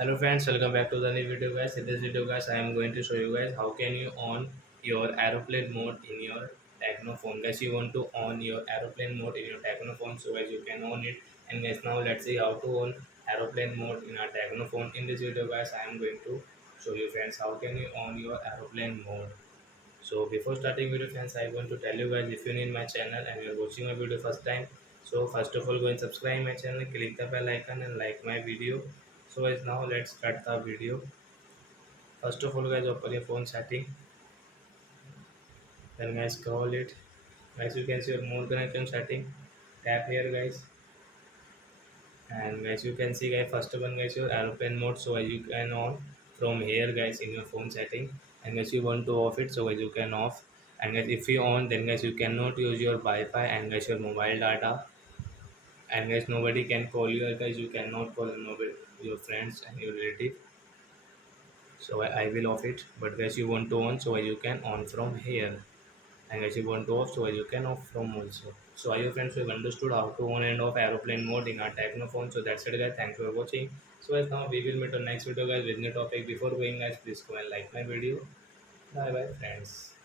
Hello friends, welcome back to the new video guys. In this video guys, I am going to show you guys how can you on your aeroplane mode in your Tecno phone. Guys, you want to on your aeroplane mode in your Tecno phone, so guys you can on it. And guys, now let's see how to on aeroplane mode in our Tecno phone. In this video guys, I am going to show you friends how can you on your aeroplane mode. So before starting video friends, I want to tell you guys, if you need my channel and you are watching my video first time, so first of all go and subscribe my channel, click the bell icon and like my video. So guys, now let's start the video. First of all guys, open your phone setting, then guys scroll it. Guys, you can see your mode connection setting, tap here guys, and guys you can see guys, first one guys your aeroplane mode, so guys you can on from here guys in your phone setting. And guys you want to off it, so guys you can off. And guys if you on, then guys you cannot use your Wi-Fi and guys your mobile data. And guys nobody can call you, or guys you cannot call your friends and your relative. So I will off it, but guys you want to on, so you can on from here. And guys you want to off, so you can off from also. So are you friends, we have understood how to on and off aeroplane mode in our Tecno phone. So that's it guys, thanks for watching. So guys, now we will meet on next video guys with new topic. Before going guys, please go and like my video. Bye bye friends.